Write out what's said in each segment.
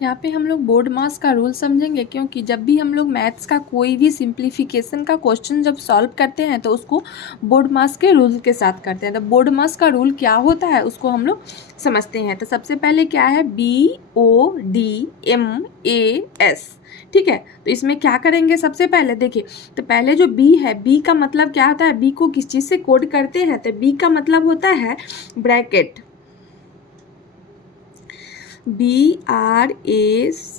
यहाँ पे हम लोग बोर्ड मास का रूल समझेंगे, क्योंकि जब भी हम लोग मैथ्स का कोई भी सिंप्लीफिकेशन का क्वेश्चन जब सॉल्व करते हैं तो उसको बोर्ड मास के रूल के साथ करते हैं। तो बोर्ड मास का रूल क्या होता है उसको हम लोग समझते हैं। तो सबसे पहले क्या है, BODMAS, ठीक है। तो इसमें क्या करेंगे, सबसे पहले देखिए, तो पहले जो B है, B का मतलब क्या होता है, B को किस चीज़ से कोड करते हैं, तो B का मतलब होता है ब्रैकेट, BRACKETS,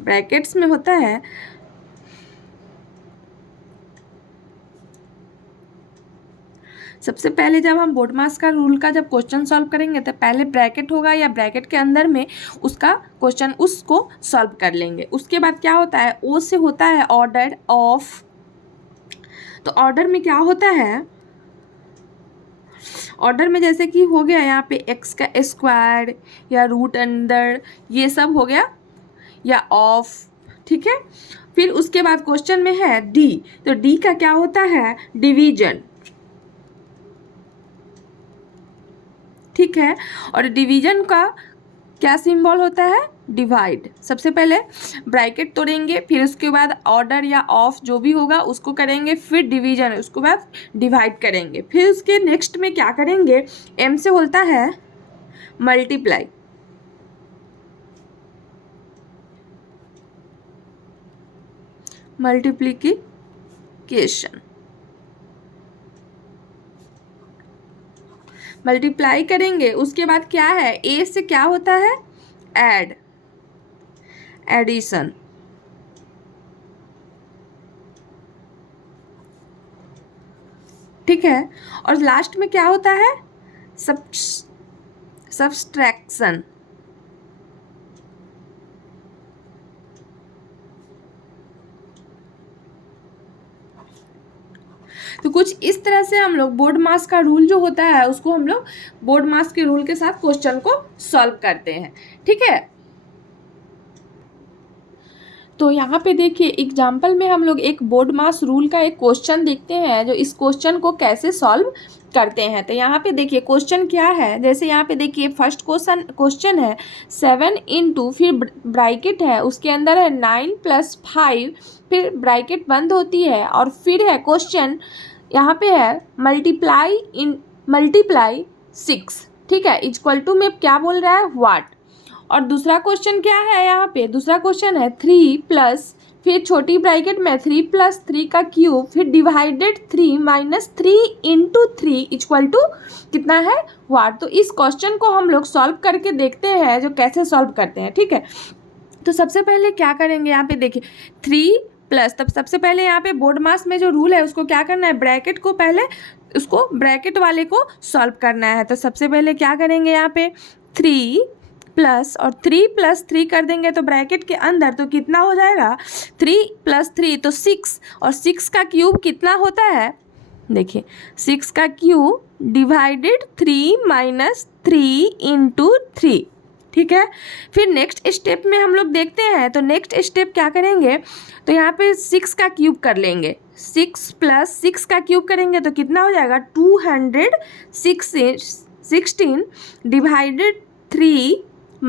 ब्रैकेट्स में होता है। सबसे पहले जब हम बोर्ड मास का रूल का जब क्वेश्चन सॉल्व करेंगे तो पहले ब्रैकेट होगा या ब्रैकेट के अंदर में उसका क्वेश्चन उसको सॉल्व कर लेंगे। उसके बाद क्या होता है, ओ से होता है ऑर्डर ऑफ। तो ऑर्डर में क्या होता है, ऑर्डर में जैसे कि हो गया यहाँ पे एक्स का स्क्वायर या रूट अंडर, ये सब हो गया, या ऑफ, ठीक है। फिर उसके बाद क्वेश्चन में है डी, तो डी का क्या होता है, डिवीजन, ठीक है। और डिवीजन का क्या सिंबल होता है, डिवाइड। सबसे पहले ब्रैकेट तोड़ेंगे, फिर उसके बाद ऑर्डर या ऑफ जो भी होगा उसको करेंगे, फिर डिवीजन, उसके बाद डिवाइड करेंगे, फिर उसके नेक्स्ट में क्या करेंगे, एम से होता है मल्टीप्लाई, मल्टीप्लिकेशन, मल्टीप्लाई करेंगे। उसके बाद क्या है, ए से क्या होता है, ऐड, एडिशन, ठीक है। और लास्ट में क्या होता है, सब्सट्रैक्शन। तो कुछ इस तरह से हम लोग बोर्ड मास का रूल जो होता है उसको हम लोग बोर्ड मास के रूल के साथ क्वेश्चन को सॉल्व करते हैं, ठीक है। तो यहाँ पे देखिए एग्जाम्पल में हम लोग एक बोर्ड मास रूल का एक क्वेश्चन देखते हैं, जो इस क्वेश्चन को कैसे सॉल्व करते हैं। तो यहाँ पे देखिए क्वेश्चन क्या है, जैसे यहाँ पे देखिए फर्स्ट क्वेश्चन है 7 इंटू, फिर ब्रैकेट है, उसके अंदर है 9 + 5, फिर ब्रैकेट बंद होती है, और फिर है क्वेश्चन यहाँ पे है मल्टीप्लाई 6, ठीक है, इक्वल टू में क्या बोल रहा है, व्हाट। और दूसरा क्वेश्चन क्या है, यहाँ पे दूसरा क्वेश्चन है 3 प्लस, फिर छोटी ब्रैकेट में 3 + 3 का क्यूब, फिर डिवाइडेड 3 - 3 इंटू 3 इक्वल टू कितना है, व्हाट। तो इस क्वेश्चन को हम लोग सॉल्व करके देखते हैं जो कैसे सॉल्व करते हैं, ठीक है। तो सबसे पहले क्या करेंगे, यहाँ पे देखिए 3 प्लस, तब सबसे पहले यहाँ पे बोर्ड मास में जो रूल है उसको क्या करना है, ब्रैकेट को पहले उसको ब्रैकेट वाले को सॉल्व करना है। तो सबसे पहले क्या करेंगे, यहाँ पे 3 प्लस और 3 + 3 कर देंगे तो ब्रैकेट के अंदर, तो कितना हो जाएगा, 3 + 3 तो 6, और 6 का क्यूब कितना होता है, देखिए 6 का क्यूब डिवाइडेड 3 - 3 इंटू 3, ठीक है। फिर नेक्स्ट स्टेप में हम लोग देखते हैं, तो नेक्स्ट स्टेप क्या करेंगे, तो यहाँ पे 6 का क्यूब कर लेंगे, 6 + 6 का क्यूब करेंगे तो कितना हो जाएगा, 216 डिवाइडेड 3 -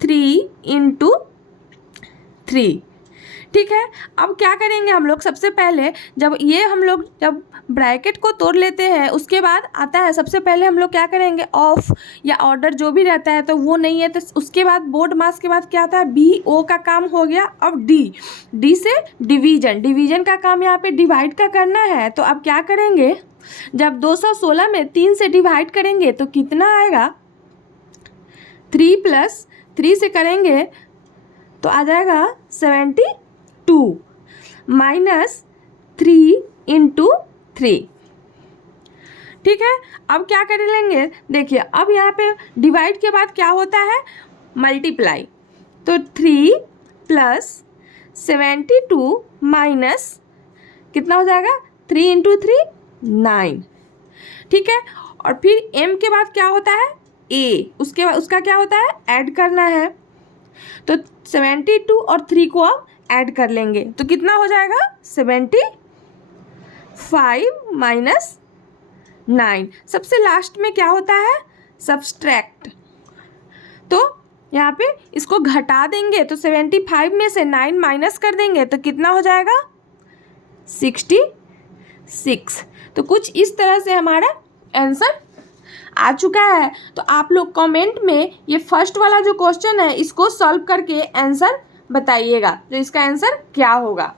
3 इंटू 3, ठीक है। अब क्या करेंगे हम लोग, सबसे पहले जब ये हम लोग जब ब्रैकेट को तोड़ लेते हैं उसके बाद आता है, सबसे पहले हम लोग क्या करेंगे, ऑफ या ऑर्डर जो भी रहता है तो वो नहीं है, तो उसके बाद बोर्ड मास के बाद क्या आता है, BO का काम हो गया। अब डी से डिवीजन, डिवीजन का काम यहाँ पे डिवाइड का करना है। तो अब क्या करेंगे, जब 216 में 3 से डिवाइड करेंगे तो कितना आएगा, 3 + 3 से करेंगे तो आ जाएगा 72 - 3 इंटू 3, ठीक है। अब क्या कर लेंगे, देखिए अब यहाँ पे डिवाइड के बाद क्या होता है, मल्टीप्लाई, तो 3 + 72 माइनस कितना हो जाएगा, 3 इंटू 3 9, ठीक है। और फिर m के बाद क्या होता है, a, उसके बाद उसका क्या होता है, ऐड करना है। तो 72 और 3 को अब ऐड कर लेंगे तो कितना हो जाएगा, 75 - 9। सबसे लास्ट में क्या होता है, सब्सट्रैक्ट, तो यहाँ पे इसको घटा देंगे तो 75 में से 9 माइनस कर देंगे तो कितना हो जाएगा 66। तो कुछ इस तरह से हमारा आंसर आ चुका है। तो आप लोग कमेंट में ये फर्स्ट वाला जो क्वेश्चन है इसको सॉल्व करके आंसर बताइएगा, तो इसका आंसर क्या होगा।